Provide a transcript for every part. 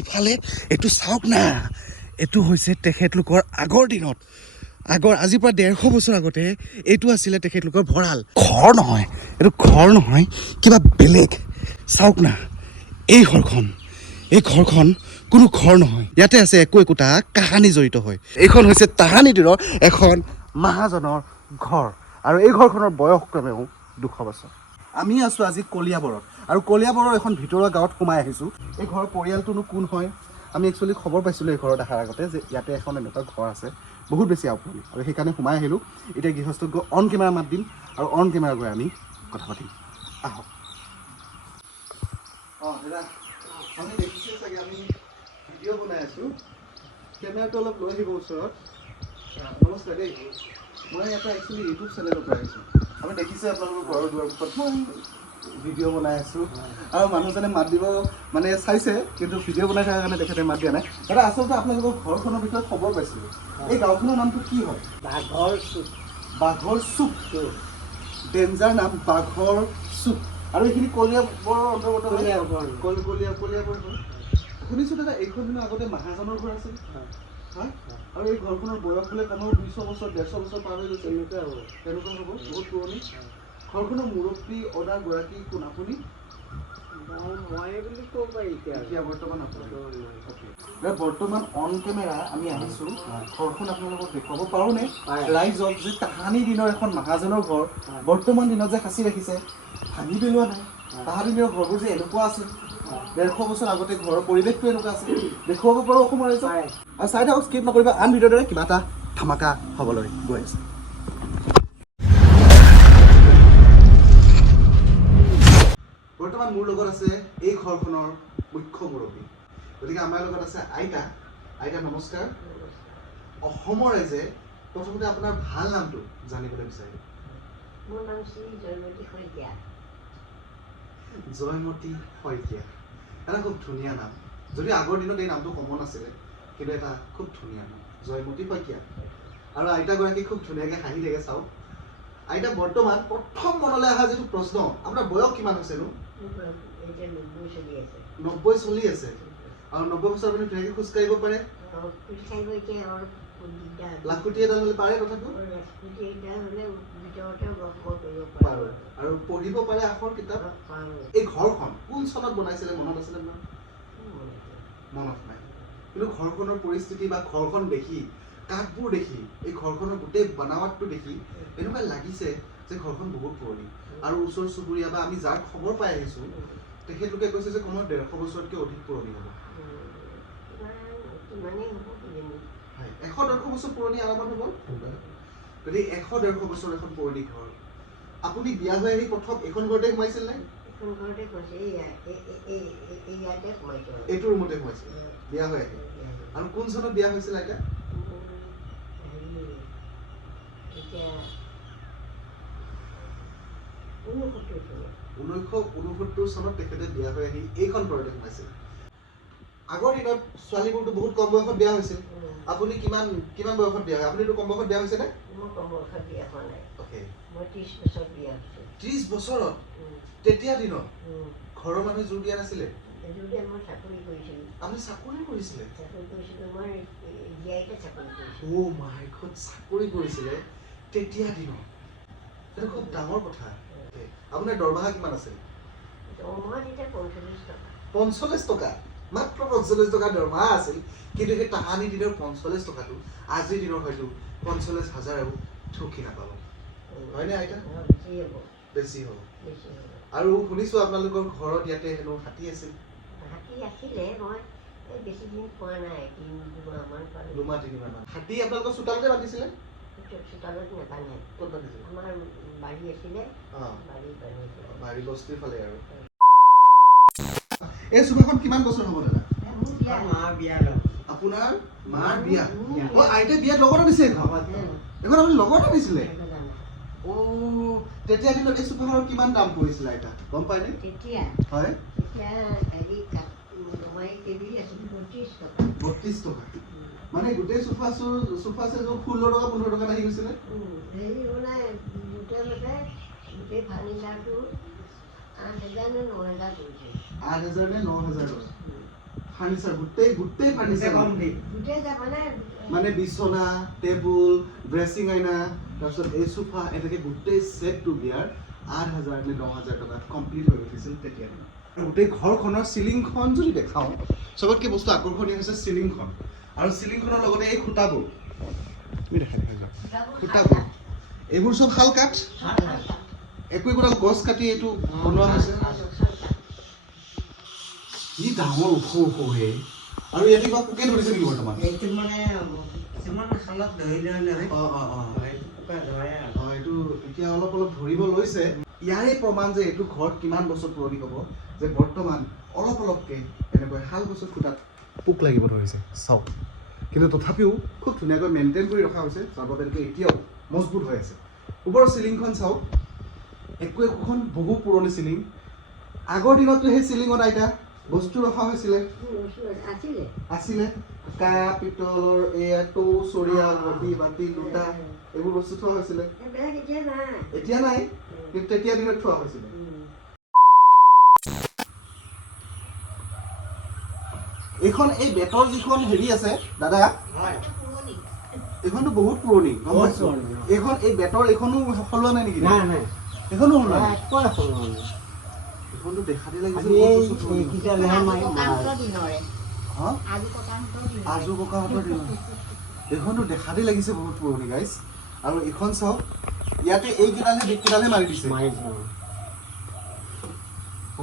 ইফালে এইটো চাওক না, এইটো হৈছে তেখেতলোকৰ আগৰ দিনত, আজিৰ পৰা 150 বছৰ আগতে এইটো আছিলে তেখেতলোকৰ ভঁৰাল। ঘৰ নহয়, এইটো ঘৰ নহয়, কিবা বেলেগ। চাওক না, এই ঘৰখন কোনো ঘৰ নহয়। ইয়াতে আছে একোটা কাহানী জড়িত হয়। এইখন হৈছে তাহানি দিনৰ এখন মহাজনৰ ঘৰ, আৰু এই ঘৰখনৰ বয়স ক্ৰমেও 200 বছৰ। আমি আছোঁ আজি কলিয়াবৰত, আৰু কলিয়াবৰৰ এখন ভিতৰুৱা গাঁৱত সোমাই আহিছোঁ। এই ঘৰৰ পৰিয়ালটোনো কোন হয়? আমি একচুৱেলি খবৰ পাইছিলোঁ এই ঘৰত অহাৰ আগতে যে ইয়াতে এখন এনেকুৱা ঘৰ আছে, বহুত বেছি আওপুৰণি, আৰু সেইকাৰণে সোমাই আহিলোঁ। এতিয়া গৃহস্থক গৈ অন কেমেৰা মাত দিম, আৰু অন কেমেৰা গৈ আমি কথা পাতিম। আহক। দাদা, আমি দেখিছোঁ চাগে আমি ভিডিঅ' বনাই আছোঁ। কেমেৰাটো অলপ লৈ আহিব ওচৰত। নমস্কাৰ দেই, মই এটা একচুৱেলি ইউটিউব চেনেলৰ পৰা আহিছোঁ। আমি দেখিছোঁ আপোনালোকৰ ঘৰৰ দুৱাৰমুখত মই ভিডিঅ' বনাই আছোঁ, আৰু মানুহজনে মাত দিব মানে চাইছে, কিন্তু ভিডিঅ' বনাই থকাৰ কাৰণে তেখেতে মাত দিয়া নাই। দাদা, আচলতে আপোনালোকৰ ঘৰখনৰ বিষয়ে খবৰ পাইছিলোঁ। এই গাঁওখনৰ নামটো কি হয়? বাঘৰ চুক। ডেঞ্জাৰ নাম বাঘৰ চুক। আৰু এইখিনি কলিয়াবৰৰ অন্তৰ্গত কলিয়াবৰ হয়। শুনিছোঁ দাদা, এইখন দিনৰ আগতে মহাজনৰ ঘৰ আছিল, হয়? আৰু এই ঘৰখনৰ বয়স হ'লে কমেও 200 বছৰ 150 বছৰ পাৰ হৈ গৈছে। তেনেকুৱা হ'ব, বহুত পুৰণি। ঘৰখনৰ মুৰব্বী অনাৰ গৰাকী কোন? আপুনি? মই বুলি ক'ব পাৰি। এতিয়া বৰ্তমান বৰ্তমান অন কেমেৰা আমি আহিছোঁ। ঘৰখন আপোনালোকক দেখুৱাব পাৰোঁনে? ৰাইজক যে তাহানি দিনৰ এখন মহাজনৰ ঘৰ বৰ্তমান দিনত যে সাঁচি ৰাখিছে, ভাঙি পেলোৱা নাই। তাহানি দিনৰ ঘৰবোৰ যে এনেকুৱা আছিল, 150 বছৰ আগতে ঘৰৰ পৰিৱেশটো এনেকুৱা আছিল, দেখুৱাব পাৰোঁ অসমৰ ৰাইজক। আৰু চাই থাকক, স্কিপ নকৰিব, আন ভিডিঅ'ৰ দৰে কিবা এটা ধামাকা হ'বলৈ গৈ আছে। বৰ্তমান মোৰ লগত আছে এই ঘৰখনৰ মুখ্য মুৰব্বী, গতিকে আমাৰ লগত আছে আইতা। আইতা নমস্কাৰ। অসমৰ ৰাইজে প্ৰথমতে আপোনাৰ ভাল নামটো জানিবলৈ বিচাৰে। মোৰ নাম শ্ৰী জয়মতী শইকীয়া। জয়মতী শইকীয়া, এটা খুব ধুনীয়া নাম। যদি আগৰ দিনত এই নামটো কমন আছিলে, কিন্তু এটা খুব ধুনীয়া নাম, জয়মতী শইকীয়া। আৰু আইতাগৰাকী খুব ধুনীয়াকৈ হাঁহি থাকে। চাওক আইতা, বৰ্তমান প্ৰথম মনলৈ অহা যিটো প্ৰশ্ন, আপোনাৰ বয়স কিমান হৈছেনো? 90 চলি আছে। আৰু 90 বছৰ আপুনি ধুনীয়াকৈ খোজকাঢ়িব পাৰে? লাখুটি এডাল হ'লে পাৰে তথাপিও? পাৰোঁ। আৰু পঢ়িব পাৰে আখৰ কিতাপ? এই ঘৰখন কোন চনত বনাইছিলে মনত আছিলে আপোনাৰ? মনত নাই, কিন্তু ঘৰখনৰ পৰিস্থিতি বা ঘৰখন দেখি, কাঠবোৰ দেখি, এই ঘৰখনৰ গোটেই বনাৱটটো দেখি এনেকুৱা লাগিছে যে ঘৰখন বহুত পুৰণি। আৰু ওচৰ চুবুৰীয়া বা আমি যাৰ খবৰ পাই আহিছোঁ, তেখেতলোকে কৈছে যে কমেও 150 বছৰতকৈ অধিক পুৰণি হ'ব। 100-150 বছৰ পুৰণি আৰামত হ'ব। গতিকে 100-150 বছৰ এখন পুৰণি ঘৰ। আপুনি বিয়া হৈ আহি প্ৰথম এইখন ঘৰতে সোমাইছিল নে? এইটো ৰুমতে সোমাইছিল বিয়া হৈ আহি। আৰু কোন চনত বিয়া হৈছিল আইতা? 1969 চনত তেখেতে বিয়া হৈ আহি এইখন ঘৰতে সোমাইছিল। আগৰ দিনত ছোৱালীবোৰতো বহুত কম বয়সত বিয়া হৈছিল। আপুনি কিমান বয়সত বিয়া হয়? আপুনিতো কম বয়সত বিয়া হৈছে নে? মই কম বয়সত বিয়া হোৱা নাই। মই 30 বছৰত বিয়া হৈছোঁ। 30 বছৰত? তেতিয়া দিনত ঘৰৰ মানুহে জোৰ দিয়া নাছিলে? মই চাকৰি কৰিছিলোঁ। আপুনি চাকৰি কৰিছিলে? চাকৰি কৰিছিলোঁ, মই জীয়াইতে চাকৰি কৰিছিলোঁ। অ' মাই গড, চাকৰি কৰিছিলে তেতিয়া দিনত? সেইটো খুব ডাঙৰ কথা। আপোনাৰ দৰমহা কিমান আছিল? দৰমহা তেতিয়া 45 টকা। 45 টকা? মাত্ৰ 45 টকা দৰমহা আছিল, কিন্তু সেই তাহানি দিনৰ 45 টকাটো আজিৰ দিনৰ হয়তো 45,000 আৰু ঠুকি নাপাব। হয়নে আইতা? বেছি হ'ব। আৰু শুনিছোঁ আপোনালোকৰ ঘৰত ইয়াতে হেনো হাতী আছিল? হাতী আছিলে, মই বেছি দিন পোৱা নাই, 2-3 মাহ পালোঁ। 2-3 মাহ। হাতী আপোনালোকৰ চোতালতে বান্ধিছিলে? চোতালত নাবান্ধে। ক'ত বান্ধিছিলে? আমাৰ বাৰী আছিলে, বাৰী বস্তিৰ ফালে আৰু। এই চোফাখন কিমান বছৰ হ'ব দাদা? আপোনাৰ মাৰ বিয়া? অ' আইতাই বিয়াত লগত দিছে এইখন? এইখন আপুনি লগত দিছিলে? অ' তেতিয়া দিনত এই চোফাখনৰ কিমান দাম পৰিছিলে আইতা গম পায়নে? তেতিয়া হয়, তেতিয়া 32 টকা। মানে গোটেই চোফা চেটযোৰ 16 টকা 15 টকাত আহি গৈছিলে? গোটেই ফাৰ্নিচাৰটো 8,000 নে 9,000 পৰিছিল। 8,000 নে 9,000 টকা। ফাৰ্নিচাৰ গোটেই ফাৰ্নিচাৰ গোটেই যে মানে বিছনা টেবুল ড্ৰেছিং আইনা তাৰপিছত এই সোফা এনেকৈ গোটেই ছেটটো বিয়াৰ 8,000 নে 9,000 টকাত কমপ্লিট হৈ উঠিছিল তেতিয়া গোটেই ঘৰখনৰ চিলিংখন যদি দেখাওঁ চবতকৈ বস্তু আকৰ্ষণীয় হৈছে চিলিংখন আৰু চিলিংখনৰ লগতে এই খুঁটাবোৰ তুমি দেখাই খুঁটাবোৰ এইবোৰ চব শাল কাঠ একো একোডাল গছ কাটি এইটো বনোৱা হৈছে কি ডাঙৰ ওখ ওখহে আৰু ইয়াতে কিবা পোকে ধৰিছে নেকি বৰ্তমান এইটো মানে কিছুমান শালত ধৰিলে নহয় এইটো এতিয়া অলপ ধৰিব লৈছে ইয়াৰে প্ৰমাণ যে এইটো ঘৰ কিমান বছৰ পুৰণি হ'ব যে বৰ্তমান অলপকৈ এনেকৈ শাল গছৰ খুঁটাত পোক লাগিব ধৰিছে চাওক কিন্তু তথাপিও খুব ধুনীয়াকৈ মেইনটেইন কৰি ৰখা হৈছে যাৰ বাবে এতিয়াও মজবুত হৈ আছে ওপৰৰ চিলিংখন চাওক একোখন বহু পুৰণি চিলিং আগৰ দিনততো সেই চিলিঙত আইতা বস্তু ৰখা হৈছিলে আছিলে কাঁহ পিতলৰ এয়া টৌ চৰিয়া বাতি লোটা এইবোৰ বস্তু থোৱা হৈছিলে এতিয়া নাই কিন্তু তেতিয়া দিনত থোৱা হৈছিলে এইখন এই বেতৰ যিখন হেৰি আছে দাদা এইখনতো বহুত পুৰণি গম পাইছো এইখন এই বেতৰ এইখনো সলোৱা নাই নেকি এইখনো সলোৱা নাই এইখনতো দেখাতে লাগিছে আজু ককাহঁতৰ দিনৰ এইখনতো দেখাতে লাগিছে বহুত পুৰণি গাইজ আৰু এইখন চাওক ইয়াতে এইকেইডালহে মাৰি দিছে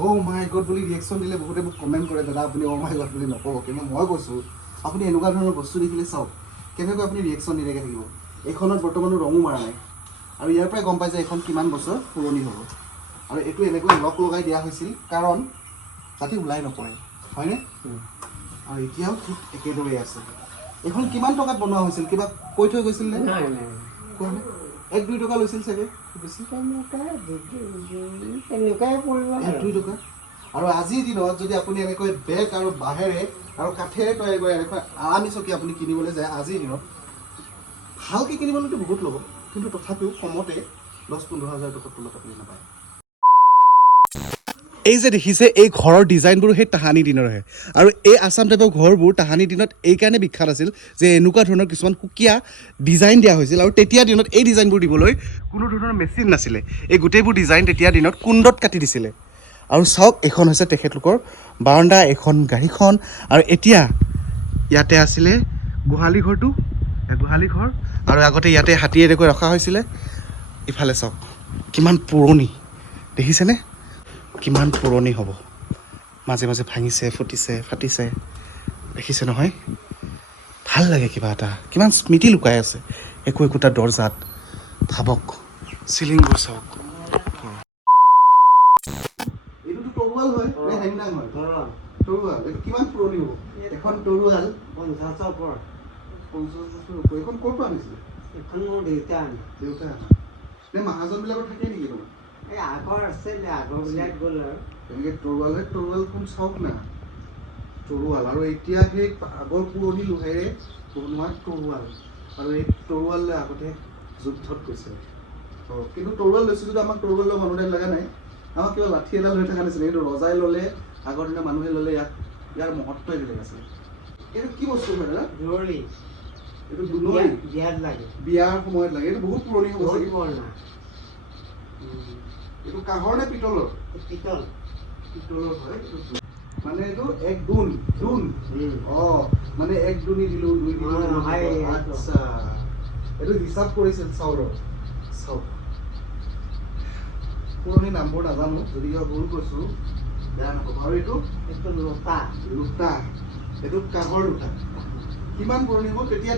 অ' মাই গড বুলি ৰিয়েকশ্যন দিলে বহুতে মোক কমেণ্ট কৰে দাদা আপুনি অ' মাই গড বুলি নক'ব কিন্তু মই কৈছোঁ আপুনি এনেকুৱা ধৰণৰ বস্তু দেখিলে চাওক কেনেকৈ আপুনি ৰিয়েকশ্যন নিদিয়াকৈ থাকিব এইখনত বৰ্তমানো ৰঙো মৰা নাই আৰু ইয়াৰ পৰাই গম পাই যে এইখন কিমান বছৰ পুৰণি হ'ব আৰু এইটো এনেকৈ লক লগাই দিয়া হৈছিল কাৰণ যাতে ওলাই নপৰে হয়নে আৰু এতিয়াও ঠিক একেদৰেই আছে এইখন কিমান টকাত বনোৱা হৈছিল কিবা কৈ থৈ গৈছিল নে 1-2 টকা লৈছিল চাগে বেছি 1-2 টকা আৰু আজিৰ দিনত যদি আপুনি এনেকৈ বেগ আৰু বাঁহেৰে আৰু কাঠেৰে তৈয়াৰ কৰি এনেকৈ আৰামী চকী আপুনি কিনিবলৈ যায় আজিৰ দিনত ভালকৈ কিনিবলৈতো বহুত ল'ব কিন্তু তথাপিও কমতে 10-15 হাজাৰ টকাৰ তলত আপুনি নাপায় এই যে দেখিছে এই ঘৰৰ ডিজাইনবোৰ সেই তাহানি দিনৰহে আৰু এই আছাম টাইপৰ ঘৰবোৰ তাহানি দিনত এইকাৰণে বিখ্যাত আছিল যে এনেকুৱা ধৰণৰ কিছুমান সুকীয়া ডিজাইন দিয়া হৈছিল আৰু তেতিয়া দিনত এই ডিজাইনবোৰ দিবলৈ কোনো ধৰণৰ মেচিন নাছিলে এই গোটেইবোৰ ডিজাইন তেতিয়া দিনত কুণ্ডত কাটি দিছিলে আৰু চাওক এইখন হৈছে তেখেতলোকৰ বাৰাণ্ডা এখন গাড়ীখন আৰু এতিয়া ইয়াতে আছিলে গোহালি ঘৰটো গোহালি ঘৰ আৰু আগতে ইয়াতে হাতী এনেকৈ ৰখা হৈছিলে ইফালে চাওক কিমান পুৰণি দেখিছেনে কিমান পুৰণি হ'ব মাজে মাজে ভাঙিছে ফুটিছে ফাটিছে দেখিছে নহয় ভাল লাগে কিবা এটা কিমান স্মৃতি লুকাই আছে একোটা দৰ্জাত ভাবক চিলিংবোৰ চাওক এইটোতো তৰুৱাল হয় নে হেংদাং হয় তৰুৱাল এইটো কিমান পুৰণি হ'ব এখন তৰুৱাল 50 বছৰ এইখন ক'ৰ পৰা আনিছিলে এখন মোৰ দেউতা নে মহাজনবিলাকৰ থাকে নেকি তোমাৰ এই আগৰ আছিলে আগৰবিলাক গ'ল আৰু তেনেকৈ তৰুৱালখন চাওক না তৰুৱাল আৰু এতিয়া সেই আগৰ পুৰণি লোহেৰে বনোৱা তৰুৱাল আৰু এই তৰুৱাল আগতে যুদ্ধত গৈছে কিন্তু তৰুৱাল লৈছোঁ যদি আমাক তৰুৱাল লোৱা মানুহ লগা নাই আমাক কিবা লাঠি এডাল লৈ থকা নাছিলে কিন্তু ৰজাই ল'লে আগৰ দিনৰ মানুহে ল'লে ইয়াৰ মহত্বই বেলেগ আছিলে এইটো কি বস্তু হয় দাদা দুৱৰী এইটো দুনৰী বিয়াত লাগে বিয়াৰ সময়ত লাগে এইটো বহুত পুৰণি হ'ব চাগে পুৰণা এইটো কাঁহৰ নে পিতলৰ পিতলৰ হয় মানে এইটো এক দুন মানে এক দুনি দিলো 2 দিলো আচ্ছা এইটো হিচাপ কৰিছিল চাউলৰ চাউল পুৰণি নামবোৰ নাজানো যদি কিবা ভুল কৈছোঁ বেয়া নক'ব আৰু এইটো লোটা এইটো কাঁহৰ লোটা কিমান পুৰণি হ'ব তেতিয়া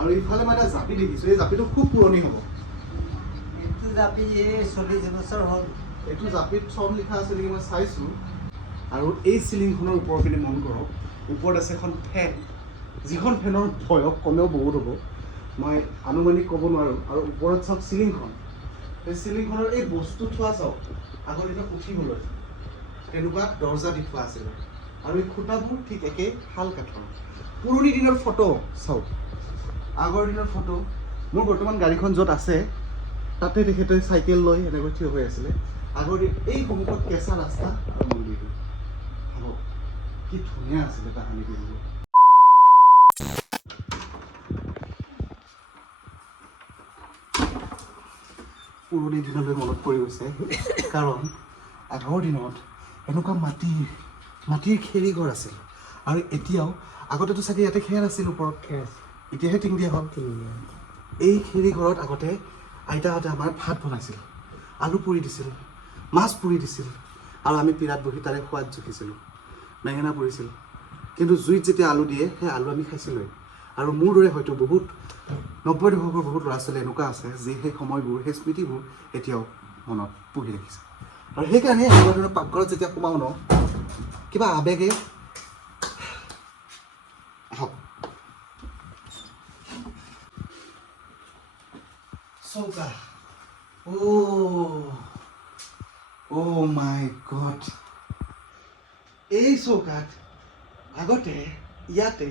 আৰু ইফালে মই এটা জাপি দেখিছোঁ এই জাপিটো খুব পুৰণি হ'ব এইটো জাপি 40 বছৰ হ'ল এইটো জাপিত চন লিখা আছে নেকি মই চাইছোঁ আৰু এই চিলিংখনৰ ওপৰৰ পিনে মন কৰক ওপৰত আছে এখন ফেন যিখন ফেনৰ বয়স কমেও বহুত হ'ব মই আনুমানিক ক'ব নোৱাৰোঁ আৰু ওপৰত চাওক চিলিংখন এই চিলিংখনৰ এই বস্তু থোৱা চাওক আগৰ দিনত উঠিবলৈ তেনেকুৱা দৰ্জা দি থোৱা আছিলে আৰু এই খুঁটাবোৰ ঠিক একেই শাল কাঠৰ পুৰণি দিনৰ ফটো চাওক আগৰ দিনৰ ফটো মোৰ বৰ্তমান গাড়ীখন য'ত আছে তাতে তেখেতে চাইকেল লৈ এনেকৈ থিয় হৈ আছিলে আগৰ দিন এই সন্মুখত কেঁচা ৰাস্তা আৰু মন্দিৰটো ভাবক কি ধুনীয়া আছিলে তাহানিটো। পুৰণি দিনলৈ মনত পৰি গৈছে, কাৰণ আগৰ দিনত এনেকুৱা মাটিৰ খেৰীঘৰ আছিল। আৰু এতিয়াও আগতেতো চাগে ইয়াতে খেৰ আছিল ওপৰত, এতিয়াহে টিং দিয়া হ'ল। এই খেৰীঘৰত আগতে আইতাহঁতে আমাৰ ভাত বনাইছিল, আলু পুৰি দিছিল, মাছ পুৰি দিছিল, আৰু আমি পীৰাত বহি তাৰে সোৱাদ জুখিছিলোঁ। বেঙেনা পুৰিছিল, কিন্তু জুইত যেতিয়া আলু দিয়ে সেই আলু আমি খাইছিলোঁৱেই। আৰু মোৰ দৰে হয়তো বহুত 90 দশকৰ বহুত ল'ৰা ছোৱালী এনেকুৱা আছে যি সেই সময়বোৰ, সেই স্মৃতিবোৰ এতিয়াও মনত পুহি ৰাখিছে। আৰু সেইকাৰণে এনেকুৱা ধৰণৰ পাকঘৰত যেতিয়া সোমাওঁ ন, কিবা আবেগে আহক। চৌকা, অ' মাই গড। এই চৌকাত আগতে ইয়াতে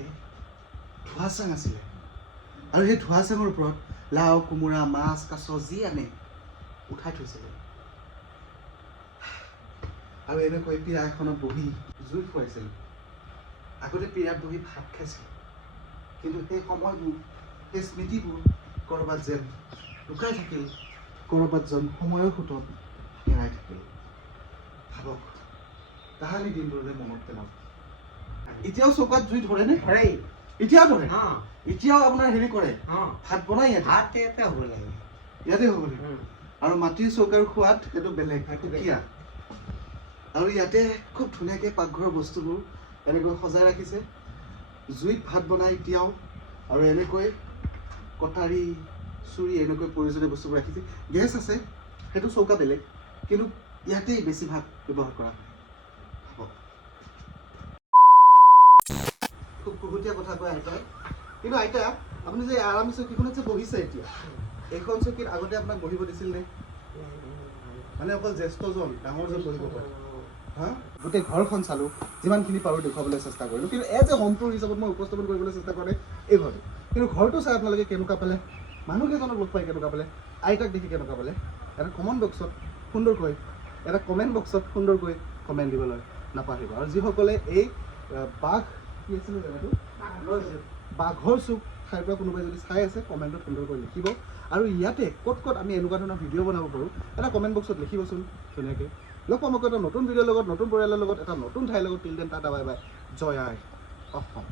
ধোঁৱা চাং আছিলে, আৰু সেই ধোঁৱা চাঙৰ ওপৰত লাও, কোমোৰা, মাছ, কাছ যি আনে উঠাই থৈছিলে। আৰু এনেকৈ পীৰা এখনত বহি জুই ফুৱাইছিল। আগতে পীৰাত বহি ভাত খাইছিল, কিন্তু সেই সময়বোৰ, সেই স্মৃতিবোৰ ক'ৰবাত যেন লুকাই থাকিল, ক'ৰবাত যেন সময়ৰ সোঁতত হেৰাই থাকিল। ভাবক তাহানি দিনবোৰলৈ মনত পেলাওক। এতিয়াও চৌকাত জুই ধৰেনে? ধৰেই, এতিয়াও ধৰে? অঁ এতিয়াও আপোনাৰ হেৰি কৰে, অঁ ভাত বনাই ইয়াতে? ভাত ইয়াতে হ'ব লাগে। ইয়াতে হ'ব লাগে। আৰু মাটিৰ চৌকাৰ সোৱাদ সেইটো বেলেগ, সুকীয়া। আৰু ইয়াতে খুব ধুনীয়াকৈ পাকঘৰৰ বস্তুবোৰ এনেকৈ সজাই ৰাখিছে। জুইত ভাত বনাই এতিয়াও, আৰু এনেকৈ কটাৰী, চুৰি এনেকৈ প্ৰয়োজনীয় বস্তুবোৰ ৰাখিছে। গেছ আছে, সেইটো চৌকা বেলেগ, কিন্তু ইয়াতেই বেছিভাগ ব্যৱহাৰ কৰা হয়। ভাবক, খুব খুহুতীয়া কথা কয় আইতাই। কিন্তু আইতা, আপুনি যে আৰামী চকীখনত যে বহিছে এতিয়া, এইখন চকীত আগতে আপোনাক বহিব দিছিল নে? মানে অকল জ্যেষ্ঠজন, ডাঙৰজন বহিব পাৰে। হা, গোটেই ঘৰখন চালোঁ, যিমানখিনি পাৰোঁ দেখুৱাবলৈ চেষ্টা কৰিলোঁ, কিন্তু এজ এ হোম টুৰ হিচাপত মই উপস্থাপন কৰিবলৈ চেষ্টা কৰোঁ এই ঘৰটো। কিন্তু ঘৰটো চাই আপোনালোকে কেনেকুৱা পালে, মানুহকেইজনক লগ পাই কেনেকুৱা পালে, আইতাক দেখি কেনেকুৱা পালে, এটা কমেণ্ট বক্সত সুন্দৰকৈ কমেণ্ট দিবলৈ নাপাহৰিব। আৰু যিসকলে এই বাঘ কি আছিলে জেগাটো, বাঘৰ চুক ঠাইৰ পৰা কোনোবাই যদি চাই আছে, কমেণ্টত সুন্দৰকৈ লিখিব। আৰু ইয়াতে ক'ত ক'ত আমি এনেকুৱা ধৰণৰ ভিডিঅ' বনাব পাৰোঁ, এটা কমেণ্ট বক্সত লিখিবচোন ধুনীয়াকৈ। লগ পাম আকৌ এটা নতুন ভিডিঅ'ৰ লগত, নতুন পৰিয়ালৰ লগত, এটা নতুন ঠাইৰ লগত। Till then tata, bye bye, জয় আই অসম।